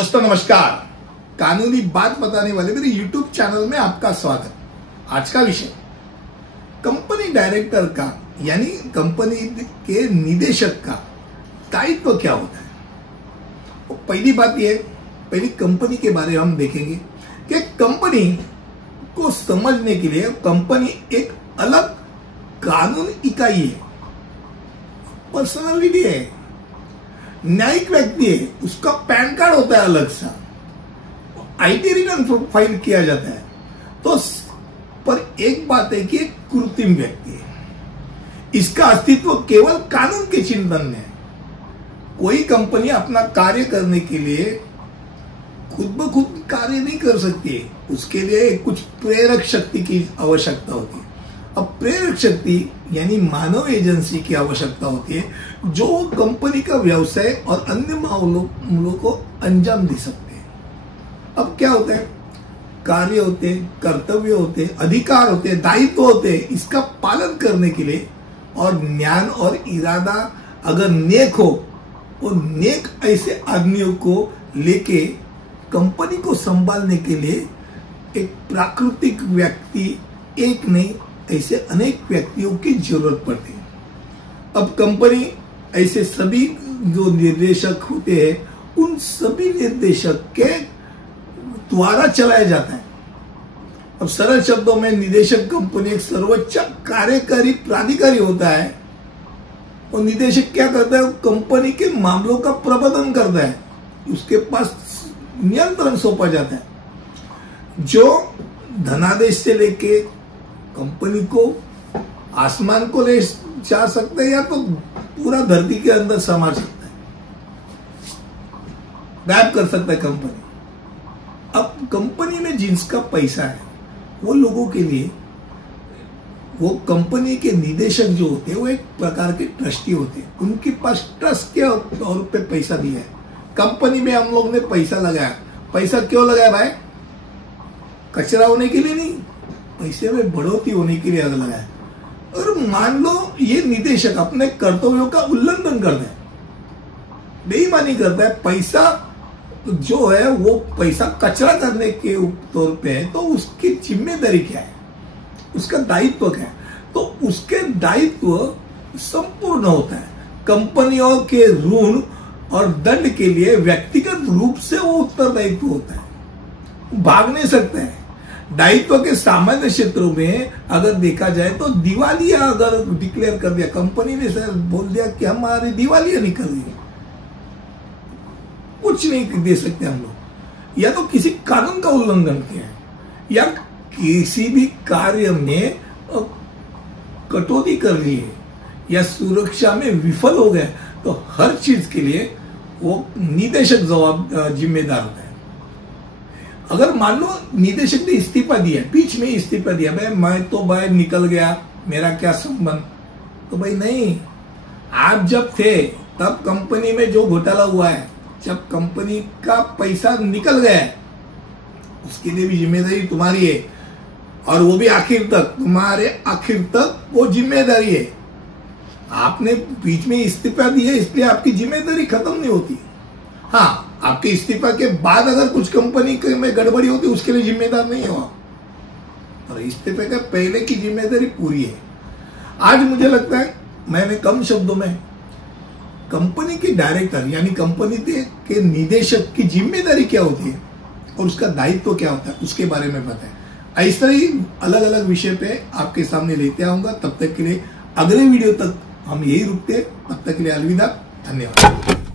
दोस्तों नमस्कार। कानूनी बात बताने वाले मेरे YouTube चैनल में आपका स्वागत। आज का विषय कंपनी डायरेक्टर का यानी कंपनी के निदेशक का दायित्व क्या होता है। तो पहली बात यह, पहली कंपनी के बारे में हम देखेंगे कि कंपनी को समझने के लिए कंपनी एक अलग कानून इकाई है, पर्सनालिटी है, न्यायिक व्यक्ति है, उसका पैन कार्ड होता है अलग सा, आईटी रिटर्न फाइल किया जाता है। तो पर एक बात है कि एक कृत्रिम व्यक्ति है, इसका अस्तित्व केवल कानून के चिंतन में है। कोई कंपनी अपना कार्य करने के लिए खुद ब खुद कार्य नहीं कर सकती है, उसके लिए कुछ प्रेरक शक्ति की आवश्यकता होती है। अब प्रेरक शक्ति यानी मानव एजेंसी की आवश्यकता होती है जो कंपनी का व्यवसाय और अन्य मामलों को अंजाम दे सकते हैं। अब क्या होता है, कार्य होते हैं, कर्तव्य होते हैं, अधिकार होते हैं, दायित्व होते हैं। इसका पालन करने के लिए और ज्ञान और इरादा अगर नेक हो, वो नेक ऐसे आदमियों को लेके कंपनी को संभालने के लिए एक प्राकृतिक व्यक्ति एक नहीं ऐसे अनेक व्यक्तियों की जरूरत पड़ती है। अब कंपनी ऐसे सभी जो निर्देशक होते हैं उन सभी निर्देशक के द्वारा चलाया जाता है। अब सरल शब्दों में निदेशक कंपनी एक सर्वोच्च कार्यकारी प्राधिकारी होता है और निदेशक क्या करता है, कंपनी के मामलों का प्रबंधन करता है, उसके पास नियंत्रण सौंपा जाता है जो धनादेश से लेके कंपनी को आसमान को ले जा सकता है या तो पूरा धरती के अंदर समा सकता है, गायब कर सकता है कंपनी। अब कंपनी में जिसका पैसा है वो लोगों के लिए, वो कंपनी के निदेशक जो होते हैं वो एक प्रकार के ट्रस्टी होते हैं, उनके पास ट्रस्ट के तौर पे पैसा दिया है। कंपनी में हम लोग ने पैसा लगाया, पैसा क्यों लगाया भाई? कचरा होने के लिए नहीं, पैसे में बढ़ोतरी होने के लिए लगाया। और मान लो ये निदेशक अपने कर्तव्यों का उल्लंघन करता है, बेईमानी करता है, पैसा जो है वो पैसा कचरा करने के तौर पे है, तो उसकी जिम्मेदारी क्या है, उसका दायित्व क्या है? तो उसके दायित्व संपूर्ण होता है। कंपनियों के ऋण और दंड के लिए व्यक्तिगत रूप से वो उत्तरदायित्व होता है, भाग नहीं सकते हैं। दायित्व के सामान्य क्षेत्रों में अगर देखा जाए तो दिवालिया अगर डिक्लेयर कर दिया, कंपनी ने सर बोल दिया कि हमारी दिवालिया निकल गई, कुछ नहीं दे सकते हम लोग, या तो किसी कानून का उल्लंघन किया है या किसी भी कार्य में कटौती कर ली है या सुरक्षा में विफल हो गए, तो हर चीज के लिए वो निदेशक जिम्मेदार होता है। अगर मान लो निदेशक ने इस्तीफा दिया, बीच में इस्तीफा दिया, भाई मैं तो बाहर निकल गया, मेरा क्या संबंध, तो भाई नहीं, आप जब थे तब कंपनी में जो घोटाला हुआ है, जब कंपनी का पैसा निकल गया उसके लिए भी जिम्मेदारी तुम्हारी है, और वो भी आखिर तक, तुम्हारे आखिर तक वो जिम्मेदारी है। आपने बीच में इस्तीफा दिया इसलिए आपकी जिम्मेदारी खत्म नहीं होती। हाँ, आपके इस्तीफा के बाद अगर कुछ कंपनी में गड़बड़ी होती उसके लिए जिम्मेदार नहीं हो, और इस्तीफे के पहले की जिम्मेदारी पूरी है। आज मुझे लगता है मैंने कम शब्दों में कंपनी के डायरेक्टर यानी कंपनी के निदेशक की जिम्मेदारी क्या होती है और उसका दायित्व क्या होता है उसके बारे में बताया। ऐसा ही अलग अलग विषय पे आपके सामने लेते आऊंगा। तब तक के लिए अगले वीडियो तक हम यही रुकते, तब तक के लिए अलविदा, धन्यवाद।